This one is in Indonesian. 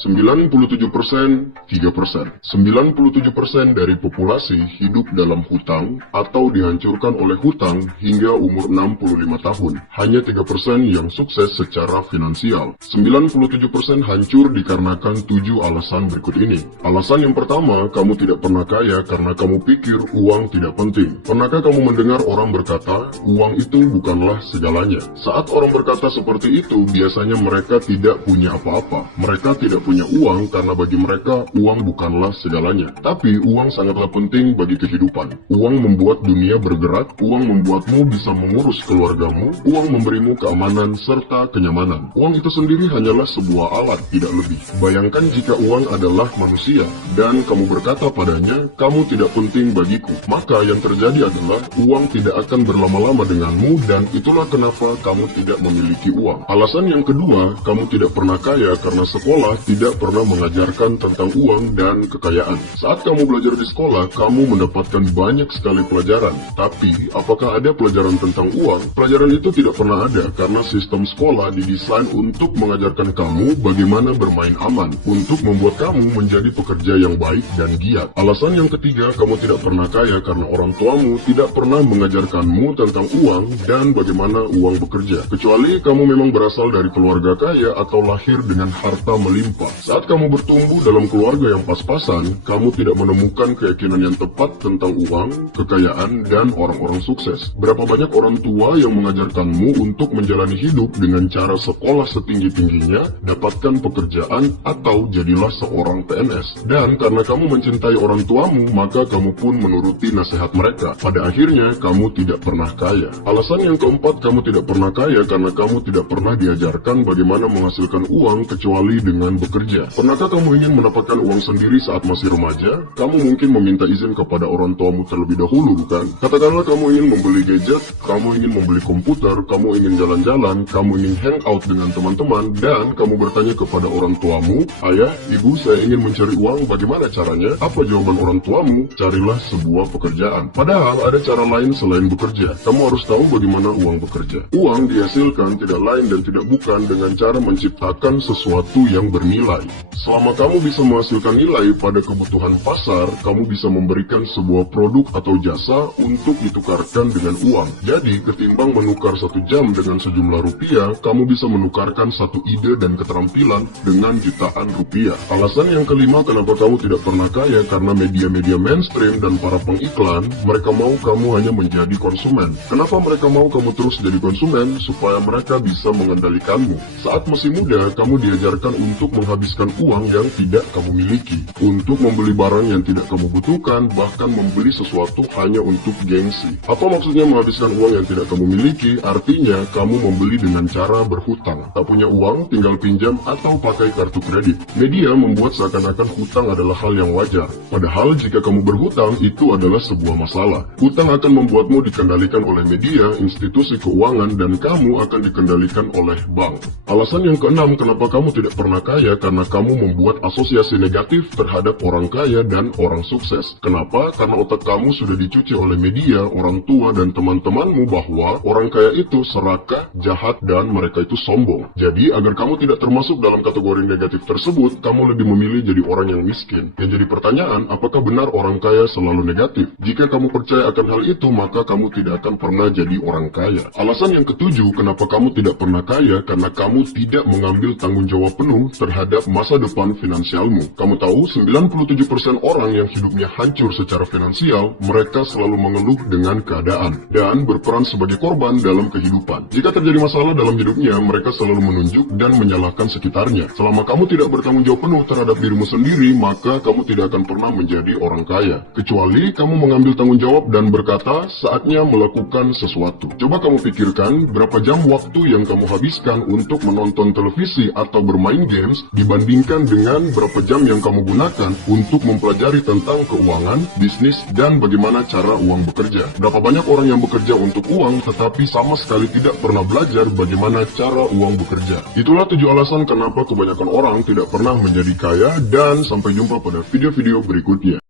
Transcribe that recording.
97%, 3%. 97% dari populasi hidup dalam hutang atau dihancurkan oleh hutang hingga umur 65 tahun. Hanya 3% yang sukses secara finansial. 97% hancur dikarenakan 7 alasan berikut ini. Alasan yang pertama, kamu tidak pernah kaya karena kamu pikir uang tidak penting. Pernahkah kamu mendengar orang berkata, uang itu bukanlah segalanya? Saat orang berkata seperti itu, biasanya mereka tidak punya apa-apa. Mereka tidak punya uang karena bagi mereka uang bukanlah segalanya. Tapi uang sangatlah penting bagi kehidupan. Uang membuat dunia bergerak, uang membuatmu bisa mengurus keluargamu, uang memberimu keamanan serta kenyamanan. Uang itu sendiri hanyalah sebuah alat, tidak lebih. Bayangkan jika uang adalah manusia dan kamu berkata padanya, kamu tidak penting bagiku. Maka yang terjadi adalah uang tidak akan berlama-lama denganmu dan itulah kenapa kamu tidak memiliki uang. Alasan yang kedua, kamu tidak pernah kaya karena sekolah tidak pernah mengajarkan tentang uang dan kekayaan. Saat kamu belajar di sekolah, kamu mendapatkan banyak sekali pelajaran. Tapi, apakah ada pelajaran tentang uang? Pelajaran itu tidak pernah ada karena sistem sekolah didesain untuk mengajarkan kamu bagaimana bermain aman, untuk membuat kamu menjadi pekerja yang baik dan giat. Alasan yang ketiga, kamu tidak pernah kaya karena orang tuamu tidak pernah mengajarkanmu tentang uang dan bagaimana uang bekerja. Kecuali kamu memang berasal dari keluarga kaya atau lahir dengan harta melimpah. Saat kamu bertumbuh dalam keluarga yang pas-pasan, kamu tidak menemukan keyakinan yang tepat tentang uang, kekayaan, dan orang-orang sukses. Berapa banyak orang tua yang mengajarkanmu untuk menjalani hidup dengan cara sekolah setinggi-tingginya, dapatkan pekerjaan, atau jadilah seorang PNS. Dan karena kamu mencintai orang tuamu, maka kamu pun menuruti nasihat mereka. Pada akhirnya, kamu tidak pernah kaya. Alasan yang keempat, kamu tidak pernah kaya karena kamu tidak pernah diajarkan bagaimana menghasilkan uang kecuali dengan bekerja. Pernahkah kamu ingin mendapatkan uang sendiri saat masih remaja? Kamu mungkin meminta izin kepada orang tuamu terlebih dahulu, bukan? Katakanlah kamu ingin membeli gadget, kamu ingin membeli komputer, kamu ingin jalan-jalan, kamu ingin hangout dengan teman-teman, dan kamu bertanya kepada orang tuamu, ayah, ibu, saya ingin mencari uang, bagaimana caranya? Apa jawaban orang tuamu? Carilah sebuah pekerjaan. Padahal ada cara lain selain bekerja. Kamu harus tahu bagaimana uang bekerja. Uang dihasilkan tidak lain dan tidak bukan dengan cara menciptakan sesuatu yang bernilai. Selama kamu bisa menghasilkan nilai pada kebutuhan pasar, kamu bisa memberikan sebuah produk atau jasa untuk ditukarkan dengan uang. Jadi, ketimbang menukar 1 jam dengan sejumlah rupiah, kamu bisa menukarkan 1 ide dan keterampilan dengan jutaan rupiah. Alasan yang kelima kenapa kamu tidak pernah kaya karena media-media mainstream dan para pengiklan, mereka mau kamu hanya menjadi konsumen. Kenapa mereka mau kamu terus jadi konsumen? Supaya mereka bisa mengendalikanmu. Saat masih muda, kamu diajarkan untuk menghabiskan uang yang tidak kamu miliki, untuk membeli barang yang tidak kamu butuhkan, bahkan membeli sesuatu hanya untuk gengsi. Apa maksudnya menghabiskan uang yang tidak kamu miliki? Artinya, kamu membeli dengan cara berhutang. Tak punya uang, tinggal pinjam atau pakai kartu kredit. Media membuat seakan-akan hutang adalah hal yang wajar. Padahal, jika kamu berhutang, itu adalah sebuah masalah. Hutang akan membuatmu dikendalikan oleh media, institusi keuangan, dan kamu akan dikendalikan oleh bank. Alasan yang keenam kenapa kamu tidak pernah kaya karena kamu membuat asosiasi negatif terhadap orang kaya dan orang sukses. Kenapa? Karena otak kamu sudah dicuci oleh media, orang tua, dan teman-temanmu bahwa orang kaya itu serakah, jahat, dan mereka itu sombong. Jadi, agar kamu tidak termasuk dalam kategori negatif tersebut, kamu lebih memilih jadi orang yang miskin. Yang jadi pertanyaan, apakah benar orang kaya selalu negatif? Jika kamu percaya akan hal itu, maka kamu tidak akan pernah jadi orang kaya. Alasan yang ketujuh, kenapa kamu tidak pernah kaya? Karena kamu tidak mengambil tanggung jawab penuh terhadap masa depan finansialmu. Kamu tahu, 97% orang yang hidupnya hancur secara finansial, mereka selalu mengeluh dengan keadaan dan berperan sebagai korban dalam kehidupan. Jika terjadi masalah dalam hidupnya, mereka selalu menunjuk dan menyalahkan sekitarnya. Selama kamu tidak bertanggung jawab penuh terhadap dirimu sendiri, maka kamu tidak akan pernah menjadi orang kaya. Kecuali kamu mengambil tanggung jawab dan berkata, saatnya melakukan sesuatu. Coba kamu pikirkan, berapa jam waktu yang kamu habiskan untuk menonton televisi atau bermain games dibandingkan dengan berapa jam yang kamu gunakan untuk mempelajari tentang keuangan, bisnis, dan bagaimana cara uang bekerja. Berapa banyak orang yang bekerja untuk uang tetapi sama sekali tidak pernah belajar bagaimana cara uang bekerja. Itulah 7 alasan kenapa kebanyakan orang tidak pernah menjadi kaya, dan sampai jumpa pada video-video berikutnya.